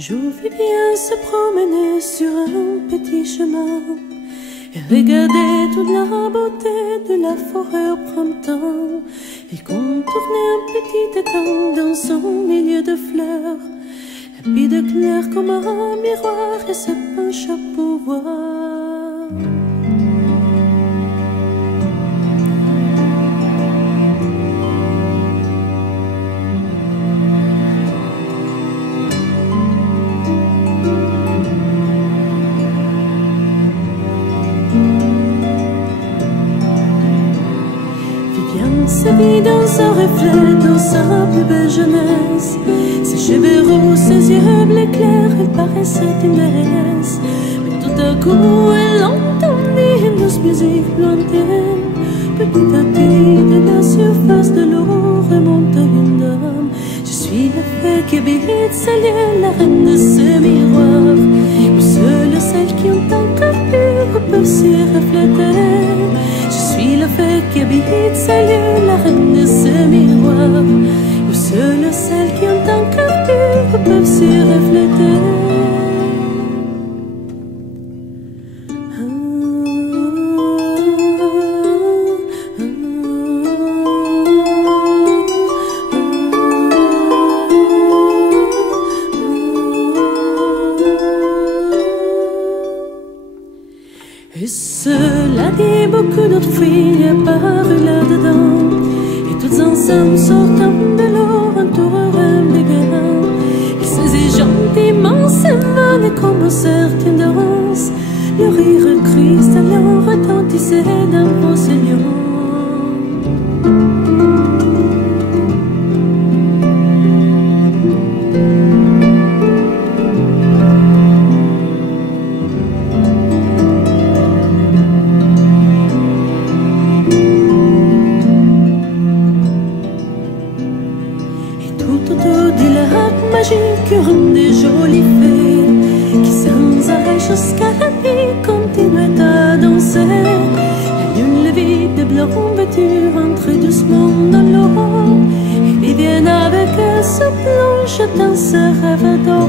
Je vis bien se promener sur un petit chemin et regarder toute la beauté de la forêt au printemps. Il contournait un petit étang dans son milieu de fleurs, limpide clair comme un miroir, et se pencha pour voir. Viviane se vit dans un reflet, dans sa plus belle jeunesse. Ses cheveux roux, ses yeux bleus clairs, elle paraissait immense. Mais tout à coup, elle entendit une douce musique lointaine. Petit à petit, de la surface de l'eau remonta une dame. Je suis la fée qui habite ce lieu, la reine de ce miroir, où seules celles qui ont un cœur pur peuvent s'y refléter. Je suis la fée qui habite ce lieu, la reine de ce miroir, où seules celles qui ont un cœur pur peuvent s'y refléter. Et cela dit, beaucoup d'autres filles apparurent là-dedans, et toutes ensemble sortant de l'eau entourèrent des gars. Ils saisaient gentiment ses mains et commencèrent une danse. Le rire cristallant retentissait d'un procession. Tout autour du lac magique des jolies fées qui sans arrêt jusqu'à la nuit continuaient à danser. La lune levée de blanc vêtue entrait doucement dans l'eau, et Viviane avec elle se plonge dans ce rêve d'or.